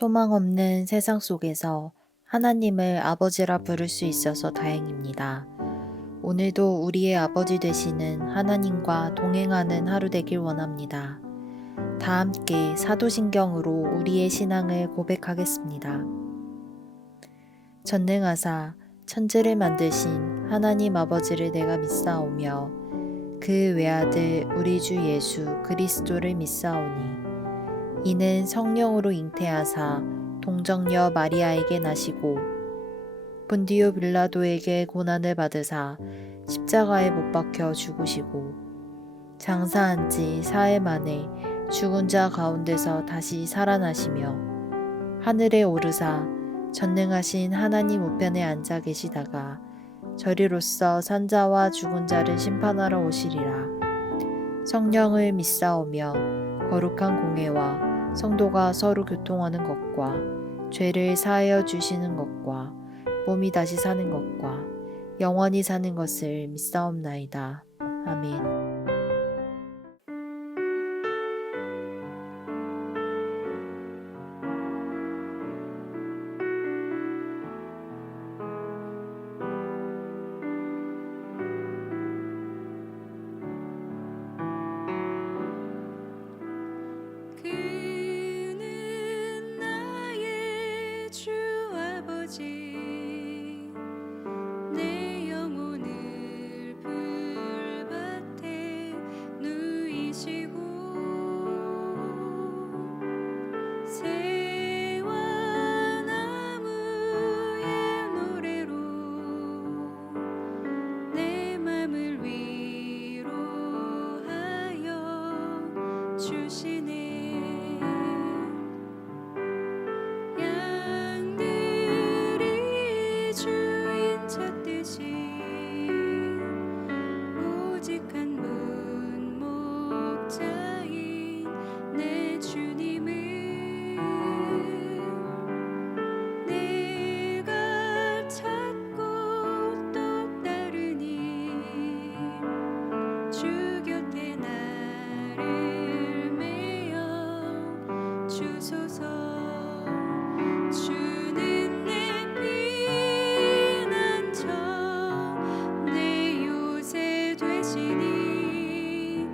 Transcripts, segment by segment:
소망 없는 세상 속에서 하나님을 아버지라 부를 수 있어서 다행입니다. 오늘도 우리의 아버지 되시는 하나님과 동행하는 하루 되길 원합니다. 다 함께 사도신경으로 우리의 신앙을 고백하겠습니다. 전능하사 천지를 만드신 하나님 아버지를 내가 믿사오며 그 외아들 우리 주 예수 그리스도를 믿사오니 이는 성령으로 잉태하사 동정녀 마리아에게 나시고 본디오 빌라도에게 고난을 받으사 십자가에 못 박혀 죽으시고 장사한 지 사흘 만에 죽은 자 가운데서 다시 살아나시며 하늘에 오르사 전능하신 하나님 우편에 앉아 계시다가 저리로서 산자와 죽은 자를 심판하러 오시리라. 성령을 믿사오며 거룩한 공회와 성도가 서로 교통하는 것과 죄를 사하여 주시는 것과 몸이 다시 사는 것과 영원히 사는 것을 믿사옵나이다. 아멘. 그는 나의 주 아버지 내 영혼을 불밭에 누이시고 새와 나무의 노래로 내 맘을 위로하여 주시네. 양들이 주인 찾듯이 오직 한 문목자인 내 주님을 내가 찾고 또 따르니 주 곁에 나를 메어 주소서. 주는 내 피난처 내 요새 되시니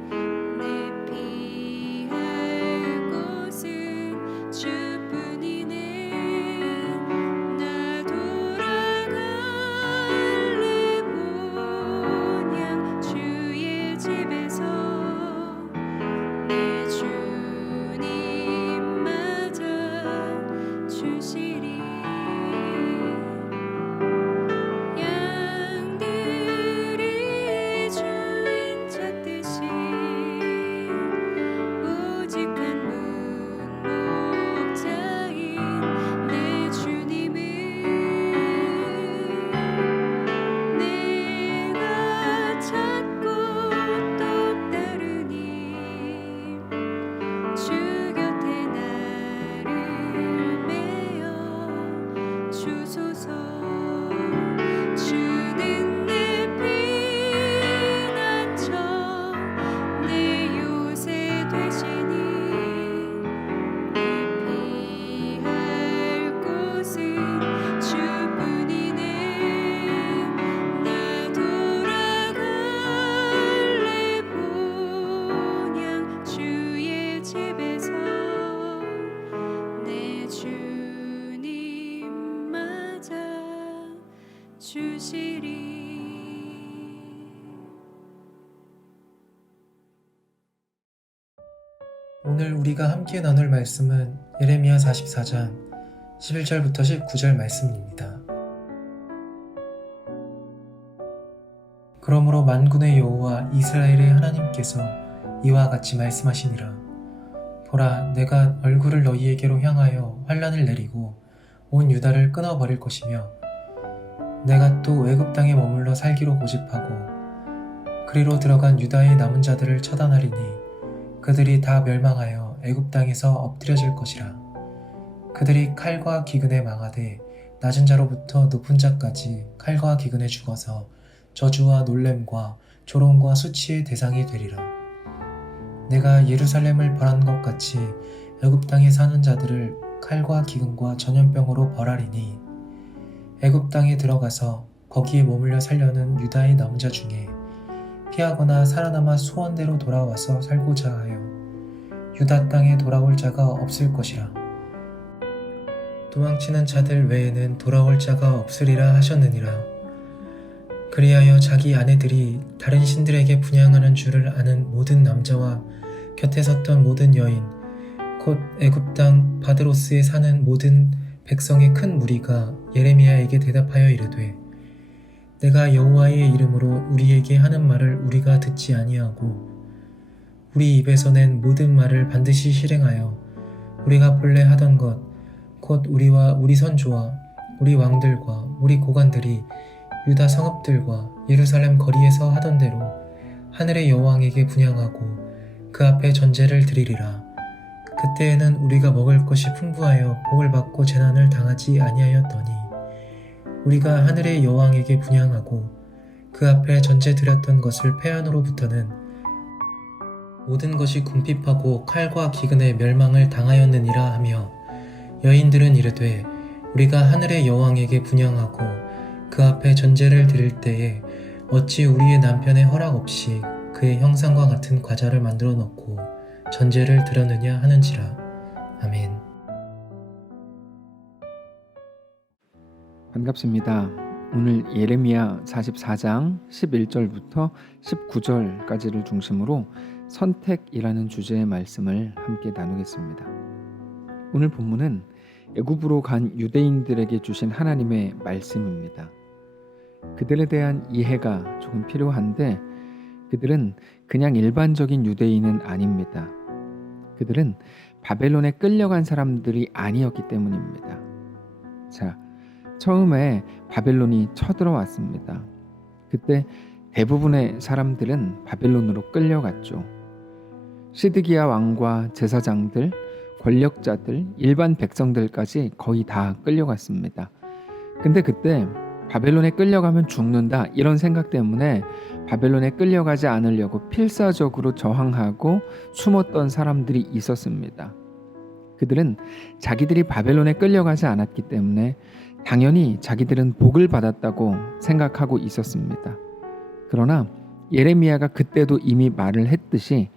내 피할 곳은 주뿐이네. 나 돌아갈래 본향 주의 집에서 내 주님 맞아 주시리. 양들이 주인 찾듯이 오직 한 문목자인 내 주님을 내가 찾고 또 따르니 주 곁에 나를 메어 주소서. 주는 내 피난처 내 요새 되시니 내 피할 곳은 주뿐이네. 나 돌아갈래 본향 주의 집에서 내 주님 맞아 주시리. 오늘 우리가 함께 나눌 말씀은 예레미야 44장 11절부터 19절 말씀입니다. 그러므로 만군의 여호와 이스라엘의 하나님께서 이와 같이 말씀하시니라. 보라, 내가 얼굴을 너희에게로 향하여 환란을 내리고 온 유다를 끊어버릴 것이며 내가 또 외국 땅에 머물러 살기로 고집하고 그리로 들어간 유다의 남은 자들을 처단하리니 그들이 다 멸망하여 애굽 땅에서 엎드려질 것이라. 그들이 칼과 기근에 망하되 낮은 자로부터 높은 자까지 칼과 기근에 죽어서 저주와 놀램과 조롱과 수치의 대상이 되리라. 내가 예루살렘을 벌한 것 같이 애굽 땅에 사는 자들을 칼과 기근과 전염병으로 벌하리니 애굽 땅에 들어가서 거기에 머물러 살려는 유다의 남자 중에 피하거나 살아남아 수원대로 돌아와서 살고자 하여 유다 땅에 돌아올 자가 없을 것이라. 도망치는 자들 외에는 돌아올 자가 없으리라 하셨느니라. 그리하여 자기 아내들이 다른 신들에게 분향하는 줄을 아는 모든 남자와 곁에 섰던 모든 여인 곧 애굽 땅 바드로스에 사는 모든 백성의 큰 무리가 예레미야에게 대답하여 이르되 내가 여호와의 이름으로 우리에게 하는 말을 우리가 듣지 아니하고 우리 입에서 낸 모든 말을 반드시 실행하여 우리가 본래 하던 것 곧 우리와 우리 선조와 우리 왕들과 우리 고관들이 유다 성읍들과 예루살렘 거리에서 하던 대로 하늘의 여호와에게 분향하고 그 앞에 전제를 드리리라. 그때에는 우리가 먹을 것이 풍부하여 복을 받고 재난을 당하지 아니하였더니 우리가 하늘의 여호와에게 분향하고 그 앞에 전제 드렸던 것을 패한으로부터는 모든 것이 궁핍하고 칼과 기근의 멸망을 당하였느니라 하며 여인들은 이르되 우리가 하늘의 여호와에게 분향하고 그 앞에 전제를 드릴 때에 어찌 우리의 남편의 허락 없이 그의 형상과 같은 과자를 만들어 놓고 전제를 드렸느냐 하는지라. 아멘. 반갑습니다. 오늘 예레미야 44장 11절부터 19절까지를 중심으로 선택이라는 주제의 말씀을 함께 나누겠습니다. 오늘 본문은 애굽으로 간 유대인들에게 주신 하나님의 말씀입니다. 그들에 대한 이해가 조금 필요한데 그들은 그냥 일반적인 유대인은 아닙니다. 그들은 바벨론에 끌려간 사람들이 아니었기 때문입니다. 자, 처음에 바벨론이 쳐들어왔습니다. 그때 대부분의 사람들은 바벨론으로 끌려갔죠. 시드기야 왕과 제사장들, 권력자들, 일반 백성들까지 거의 다 끌려갔습니다. 근데 그때 바벨론에 끌려가면 죽는다 이런 생각 때문에 바벨론에 끌려가지 않으려고 필사적으로 저항하고 숨었던 사람들이 있었습니다. 그들은 자기들이 바벨론에 끌려가지 않았기 때문에 당연히 자기들은 복을 받았다고 생각하고 있었습니다. 그러나 예레미야가 그때도 이미 말을 했듯이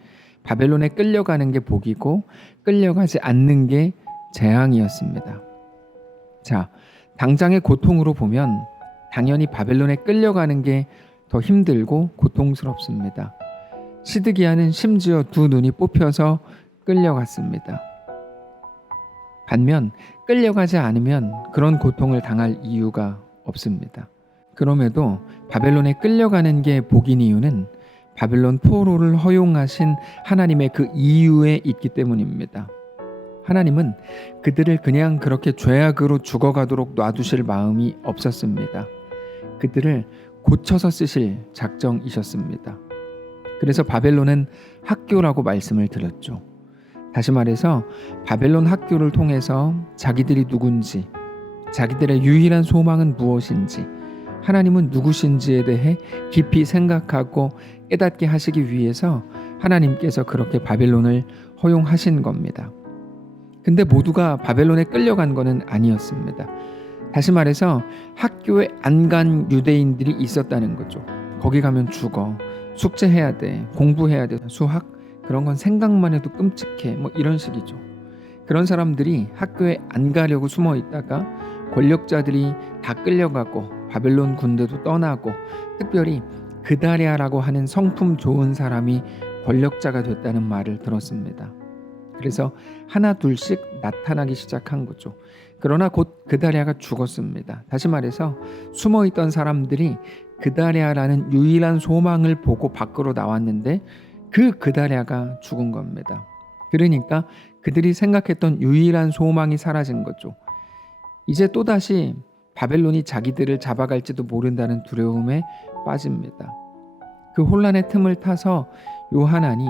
바벨론에 끌려가는 게 복이고 끌려가지 않는 게 재앙이었습니다. 자, 당장의 고통으로 보면 당연히 바벨론에 끌려가는 게 더 힘들고 고통스럽습니다. 시드기야는 심지어 두 눈이 뽑혀서 끌려갔습니다. 반면 끌려가지 않으면 그런 고통을 당할 이유가 없습니다. 그럼에도 바벨론에 끌려가는 게 복인 이유는 바벨론 포로를 허용하신 하나님의 그 이유에 있기 때문입니다. 하나님은 그들을 그냥 그렇게 죄악으로 죽어가도록 놔두실 마음이 없었습니다. 그들을 고쳐서 쓰실 작정이셨습니다. 그래서 바벨론은 학교라고 말씀을 드렸죠. 다시 말해서 바벨론 학교를 통해서 자기들이 누군지, 자기들의 유일한 소망은 무엇인지, 하나님은 누구신지에 대해 깊이 생각하고 깨닫게 하시기 위해서 하나님께서 그렇게 바벨론을 허용하신 겁니다. 근데 모두가 바벨론에 끌려간 것은 아니었습니다. 다시 말해서 학교에 안 간 유대인들이 있었다는 거죠. 거기 가면 죽어, 숙제해야 돼, 공부해야 돼, 수학 그런 건 생각만 해도 끔찍해, 뭐 이런 식이죠. 그런 사람들이 학교에 안 가려고 숨어 있다가 권력자들이 다 끌려가고 바벨론 군대도 떠나고 특별히 그다랴라고 하는 성품 좋은 사람이 권력자가 됐다는 말을 들었습니다. 그래서 하나 둘씩 나타나기 시작한 거죠. 그러나 곧 그다랴가 죽었습니다. 다시 말해서 숨어있던 사람들이 그다랴라는 유일한 소망을 보고 밖으로 나왔는데 그 그다랴가 죽은 겁니다. 그러니까 그들이 생각했던 유일한 소망이 사라진 거죠. 이제 또다시 바벨론이 자기들을 잡아갈지도 모른다는 두려움에 빠집니다. 그 혼란의 틈을 타서 요하난이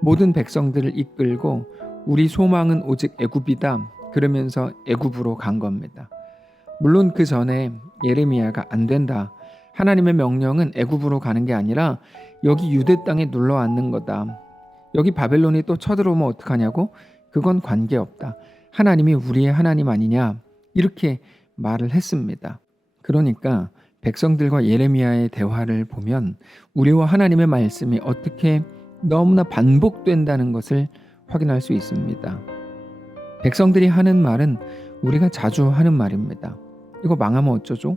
모든 백성들을 이끌고 우리 소망은 오직 애굽이다 그러면서 애굽으로 간 겁니다. 물론 그 전에 예레미야가 안 된다. 하나님의 명령은 애굽으로 가는 게 아니라 여기 유대 땅에 눌러 앉는 거다. 여기 바벨론이 또 쳐들어오면 어떡하냐고? 그건 관계없다. 하나님이 우리의 하나님 아니냐 이렇게 말을 했습니다. 그러니까 백성들과 예레미야의 대화를 보면 우리와 하나님의 말씀이 어떻게 너무나 반복된다는 것을 확인할 수 있습니다. 백성들이 하는 말은 우리가 자주 하는 말입니다. 이거 망하면 어쩌죠?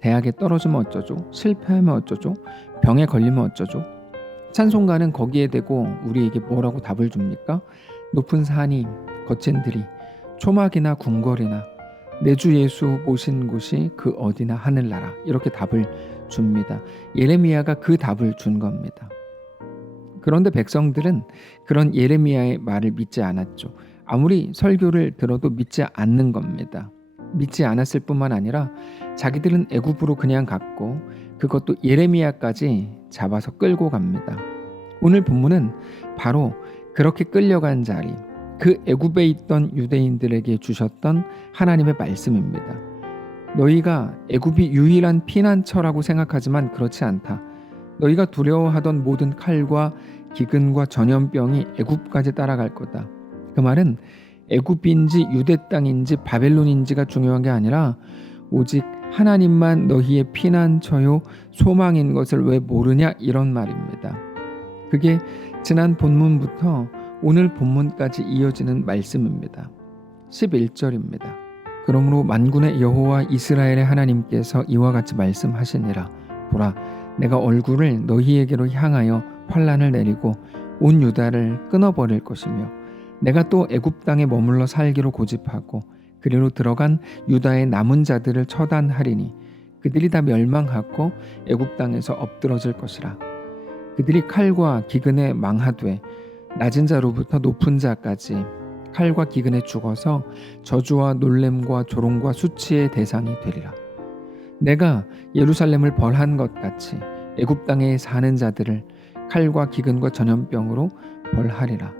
대학에 떨어지면 어쩌죠? 실패하면 어쩌죠? 병에 걸리면 어쩌죠? 찬송가는 거기에 대고 우리에게 뭐라고 답을 줍니까? 높은 산이, 거친 들이, 초막이나 궁궐이나 내 주 예수 모신 곳이 그 어디나 하늘나라 이렇게 답을 줍니다. 예레미야가 그 답을 준 겁니다. 그런데 백성들은 그런 예레미야의 말을 믿지 않았죠. 아무리 설교를 들어도 믿지 않는 겁니다. 믿지 않았을 뿐만 아니라 자기들은 애굽으로 그냥 갔고 그것도 예레미야까지 잡아서 끌고 갑니다. 오늘 본문은 바로 그렇게 끌려간 자리, 그 애굽에 있던 유대인들에게 주셨던 하나님의 말씀입니다. 너희가 애굽이 유일한 피난처라고 생각하지만 그렇지 않다. 너희가 두려워하던 모든 칼과 기근과 전염병이 애굽까지 따라갈 거다. 그 말은 애굽인지 유대 땅인지 바벨론인지가 중요한 게 아니라 오직 하나님만 너희의 피난처요 소망인 것을 왜 모르냐 이런 말입니다. 그게 지난 본문부터 오늘 본문까지 이어지는 말씀입니다. 11절입니다. 그러므로 만군의 여호와 이스라엘의 하나님께서 이와 같이 말씀하시니라. 보라, 내가 얼굴을 너희에게로 향하여 환란을 내리고 온 유다를 끊어버릴 것이며 내가 또 애굽 땅에 머물러 살기로 고집하고 그리로 들어간 유다의 남은 자들을 처단하리니 그들이 다 멸망하고 애굽 땅에서 엎드러질 것이라. 그들이 칼과 기근에 망하되 낮은 자로부터 높은 자까지 칼과 기근에 죽어서 저주와 놀램과 조롱과 수치의 대상이 되리라. 내가 예루살렘을 벌한 것 같이 애굽 땅에 사는 자들을 칼과 기근과 전염병으로 벌하리라.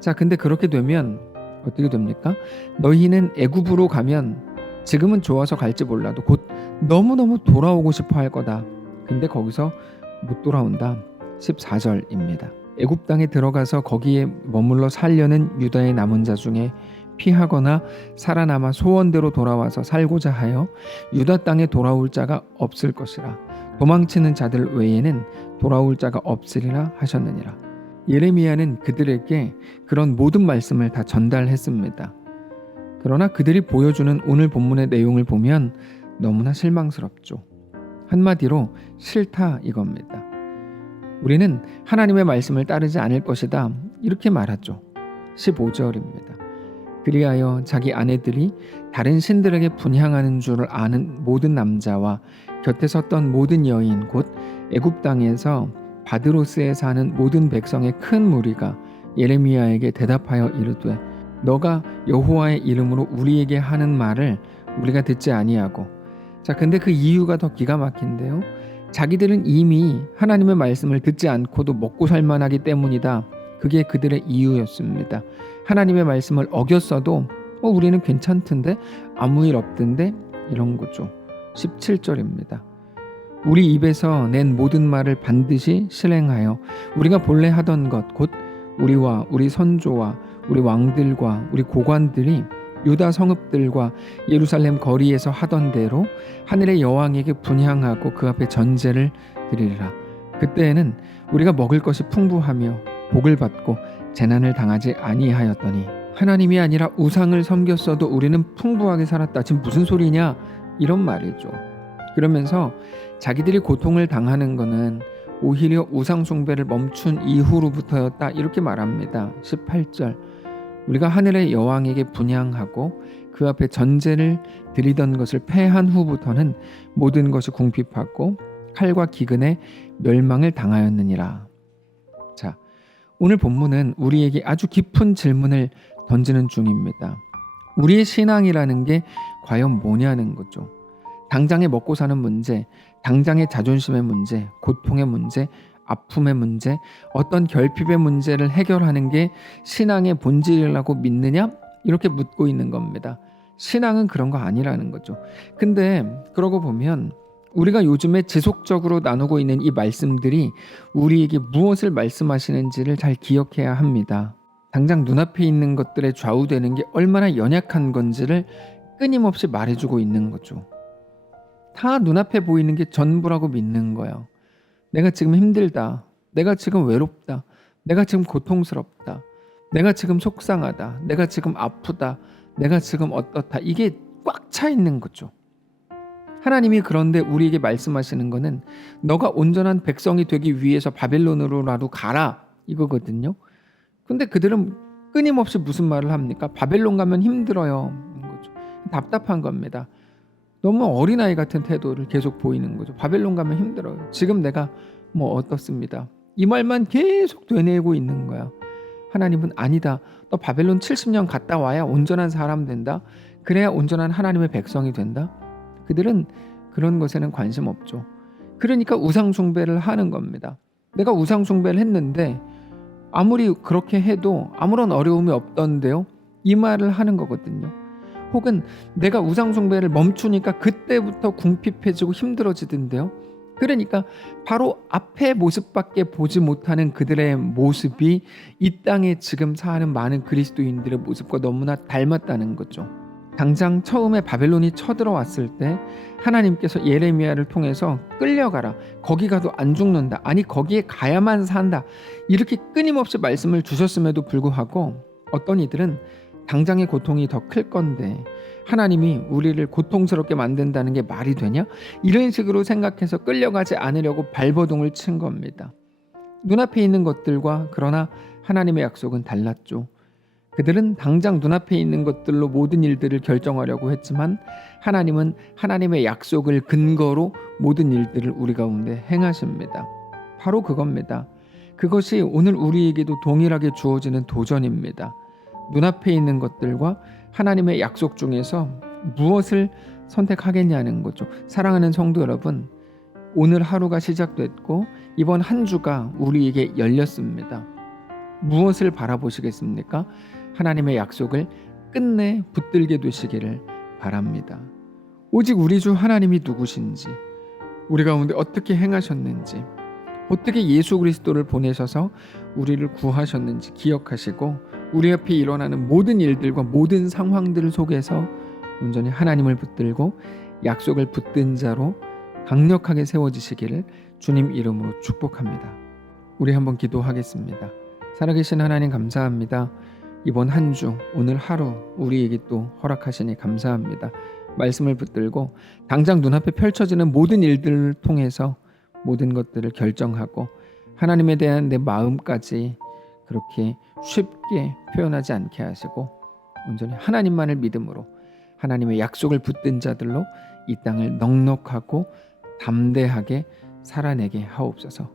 자, 근데 그렇게 되면 어떻게 됩니까? 너희는 애굽으로 가면 지금은 좋아서 갈지 몰라도 곧 너무너무 돌아오고 싶어 할 거다. 근데 거기서 못 돌아온다. 14절입니다. 애굽 땅에 들어가서 거기에 머물러 살려는 유다의 남은 자 중에 피하거나 살아남아 소원대로 돌아와서 살고자 하여 유다 땅에 돌아올 자가 없을 것이라. 도망치는 자들 외에는 돌아올 자가 없으리라 하셨느니라. 예레미야는 그들에게 그런 모든 말씀을 다 전달했습니다. 그러나 그들이 보여주는 오늘 본문의 내용을 보면 너무나 실망스럽죠. 한마디로 싫다 이겁니다. 우리는 하나님의 말씀을 따르지 않을 것이다 이렇게 말하죠. 15절입니다. 그리하여 자기 아내들이 다른 신들에게 분향하는 줄을 아는 모든 남자와 곁에 섰던 모든 여인 곧 애굽 땅에서 바드로스에 사는 모든 백성의 큰 무리가 예레미야에게 대답하여 이르되 너가 여호와의 이름으로 우리에게 하는 말을 우리가 듣지 아니하고. 자, 근데 그 이유가 더 기가 막힌데요. 자기들은 이미 하나님의 말씀을 듣지 않고도 먹고 살만하기 때문이다. 그게 그들의 이유였습니다. 하나님의 말씀을 어겼어도 우리는 괜찮던데 아무 일 없던데 이런 거죠. 17절입니다. 우리 입에서 낸 모든 말을 반드시 실행하여 우리가 본래 하던 것 곧 우리와 우리 선조와 우리 왕들과 우리 고관들이 유다 성읍들과 예루살렘 거리에서 하던 대로 하늘의 여왕에게 분향하고 그 앞에 전제를 드리리라. 그때에는 우리가 먹을 것이 풍부하며 복을 받고 재난을 당하지 아니하였더니 하나님이 아니라 우상을 섬겼어도 우리는 풍부하게 살았다. 지금 무슨 소리냐? 이런 말이죠. 그러면서 자기들이 고통을 당하는 것은 오히려 우상 숭배를 멈춘 이후로부터였다 이렇게 말합니다. 18절 우리가 하늘의 여왕에게 분향하고 그 앞에 전제를 드리던 것을 패한 후부터는 모든 것이 궁핍하고 칼과 기근에 멸망을 당하였느니라. 자, 오늘 본문은 우리에게 아주 깊은 질문을 던지는 중입니다. 우리의 신앙이라는 게 과연 뭐냐는 거죠. 당장에 먹고 사는 문제, 당장의 자존심의 문제, 고통의 문제, 아픔의 문제, 어떤 결핍의 문제를 해결하는 게 신앙의 본질이라고 믿느냐? 이렇게 묻고 있는 겁니다. 신앙은 그런 거 아니라는 거죠. 근데 그러고 보면 우리가 요즘에 지속적으로 나누고 있는 이 말씀들이 우리에게 무엇을 말씀하시는지를 잘 기억해야 합니다. 당장 눈앞에 있는 것들에 좌우되는 게 얼마나 연약한 건지를 끊임없이 말해주고 있는 거죠. 다 눈앞에 보이는 게 전부라고 믿는 거예요. 내가 지금 힘들다. 내가 지금 외롭다. 내가 지금 고통스럽다. 내가 지금 속상하다. 내가 지금 아프다. 내가 지금 어떻다. 이게 꽉 차 있는 거죠. 하나님이 그런데 우리에게 말씀하시는 거는 너가 온전한 백성이 되기 위해서 바벨론으로라도 가라 이거거든요. 근데 그들은 끊임없이 무슨 말을 합니까? 바벨론 가면 힘들어요. 거죠. 답답한 겁니다. 너무 어린아이 같은 태도를 계속 보이는 거죠. 바벨론 가면 힘들어요. 지금 내가 뭐 어떻습니다. 이 말만 계속 되뇌고 있는 거야. 하나님은 아니다. 너 바벨론 70년 갔다 와야 온전한 사람 된다. 그래야 온전한 하나님의 백성이 된다. 그들은 그런 것에는 관심 없죠. 그러니까 우상 숭배를 하는 겁니다. 내가 우상 숭배를 했는데 아무리 그렇게 해도 아무런 어려움이 없던데요. 이 말을 하는 거거든요. 혹은 내가 우상 숭배를 멈추니까 그때부터 궁핍해지고 힘들어지던데요. 그러니까 바로 앞의 모습밖에 보지 못하는 그들의 모습이 이 땅에 지금 사는 많은 그리스도인들의 모습과 너무나 닮았다는 거죠. 당장 처음에 바벨론이 쳐들어왔을 때 하나님께서 예레미야를 통해서 끌려가라. 거기 가도 안 죽는다. 아니 거기에 가야만 산다. 이렇게 끊임없이 말씀을 주셨음에도 불구하고 어떤 이들은 당장의 고통이 더 클 건데 하나님이 우리를 고통스럽게 만든다는 게 말이 되냐? 이런 식으로 생각해서 끌려가지 않으려고 발버둥을 친 겁니다. 눈앞에 있는 것들과 그러나 하나님의 약속은 달랐죠. 그들은 당장 눈앞에 있는 것들로 모든 일들을 결정하려고 했지만 하나님은 하나님의 약속을 근거로 모든 일들을 우리 가운데 행하십니다. 바로 그겁니다. 그것이 오늘 우리에게도 동일하게 주어지는 도전입니다. 눈앞에 있는 것들과 하나님의 약속 중에서 무엇을 선택하겠냐는 거죠. 사랑하는 성도 여러분, 오늘 하루가 시작됐고 이번 한 주가 우리에게 열렸습니다. 무엇을 바라보시겠습니까? 하나님의 약속을 끝내 붙들게 되시기를 바랍니다. 오직 우리 주 하나님이 누구신지, 우리 가운데 어떻게 행하셨는지, 어떻게 예수 그리스도를 보내셔서 우리를 구하셨는지 기억하시고 우리 앞에 일어나는 모든 일들과 모든 상황들 속에서 온전히 하나님을 붙들고 약속을 붙든 자로 강력하게 세워지시기를 주님 이름으로 축복합니다. 우리 한번 기도하겠습니다. 살아계신 하나님 감사합니다. 이번 한 주 오늘 하루 우리에게 또 허락하시니 감사합니다. 말씀을 붙들고 당장 눈앞에 펼쳐지는 모든 일들을 통해서 모든 것들을 결정하고 하나님에 대한 내 마음까지 그렇게 쉽게 표현하지 않게 하시고 온전히 하나님만을 믿음으로 하나님의 약속을 붙든 자들로 이 땅을 넉넉하고 담대하게 살아내게 하옵소서.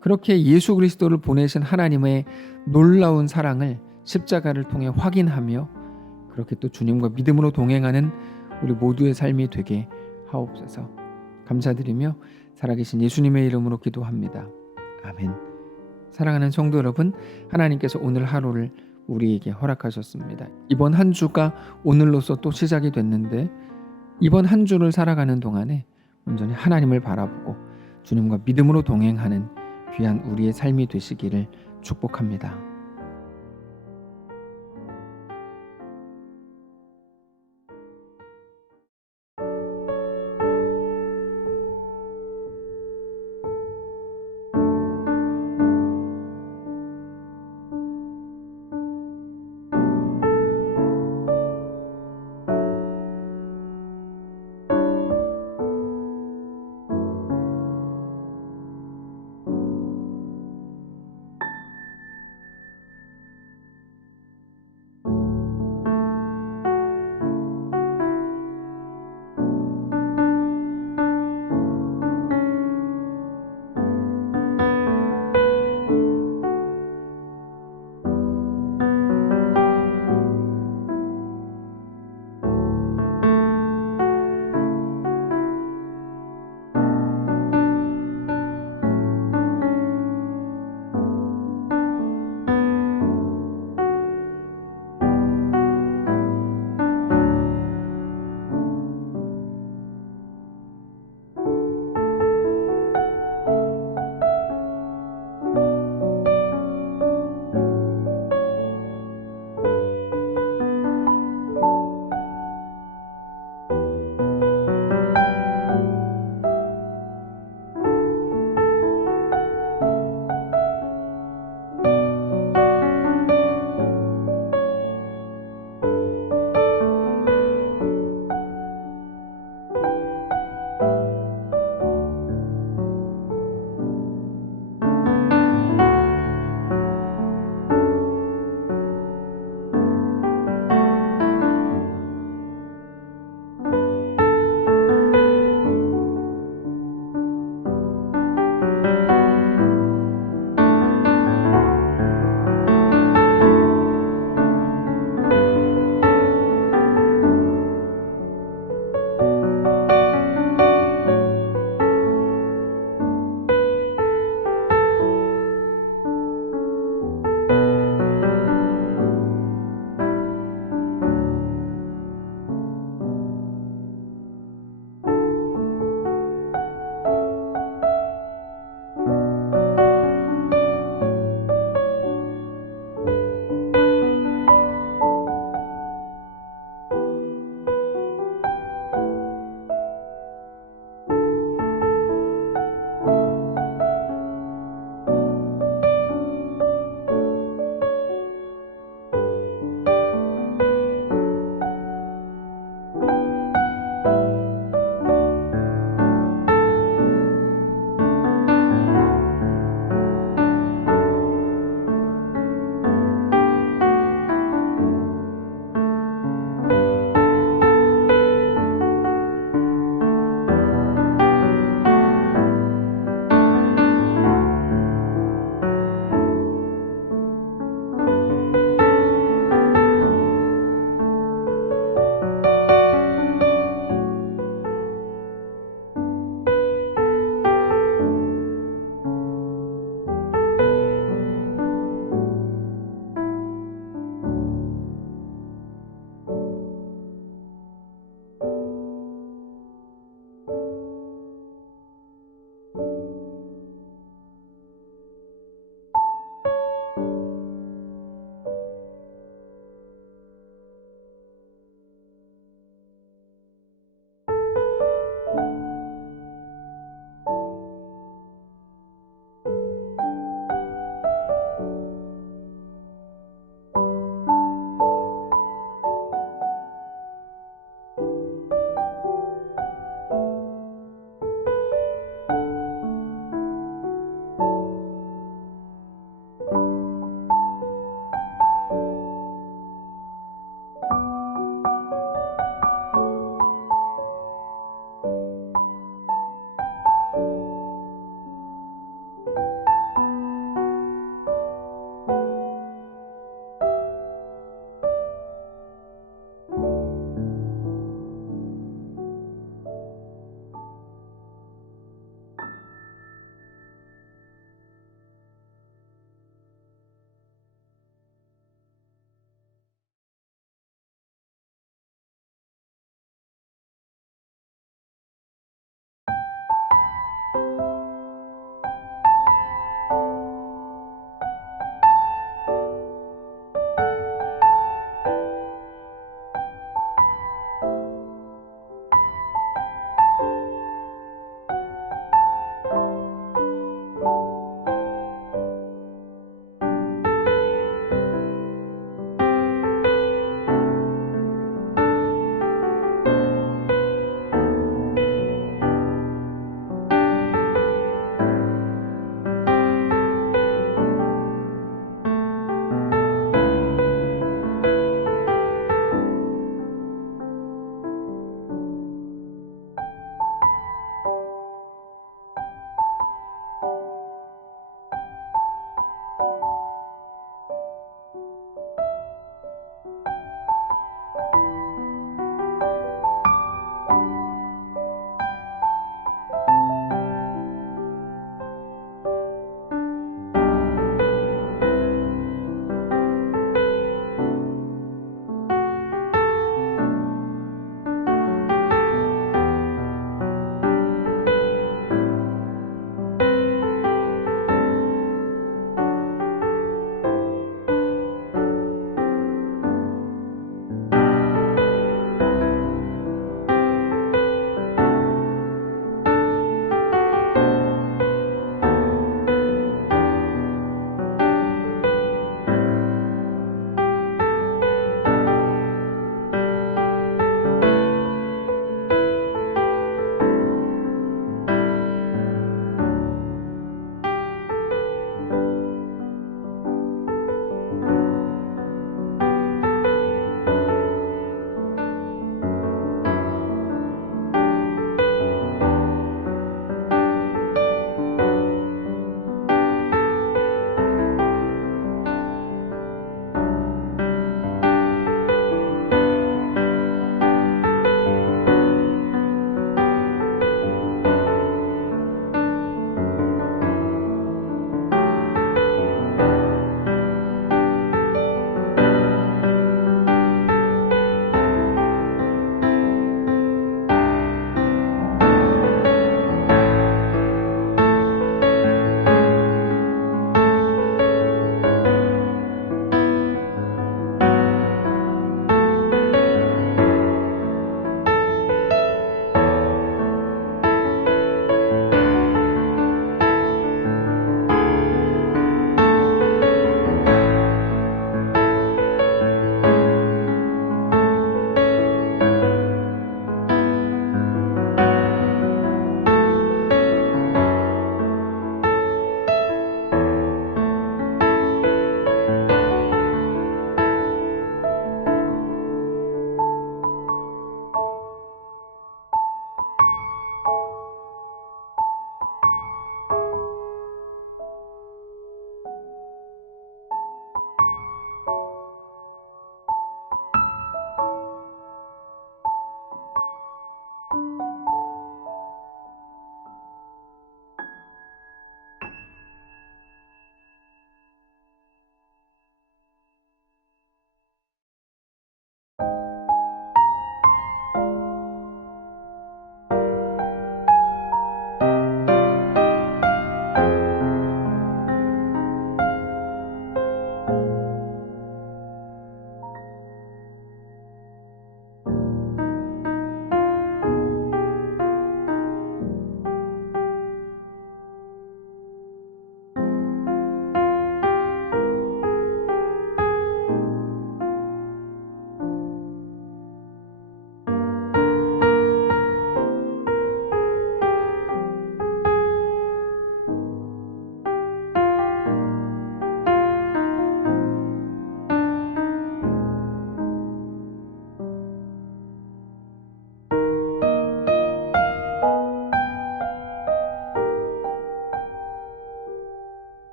그렇게 예수 그리스도를 보내신 하나님의 놀라운 사랑을 십자가를 통해 확인하며 그렇게 또 주님과 믿음으로 동행하는 우리 모두의 삶이 되게 하옵소서. 감사드리며 살아계신 예수님의 이름으로 기도합니다. 아멘. 사랑하는 성도 여러분, 하나님께서 오늘 하루를 우리에게 허락하셨습니다. 이번 한 주가 오늘로서 또 시작이 됐는데 이번 한 주를 살아가는 동안에 온전히 하나님을 바라보고 주님과 믿음으로 동행하는 귀한 우리의 삶이 되시기를 축복합니다.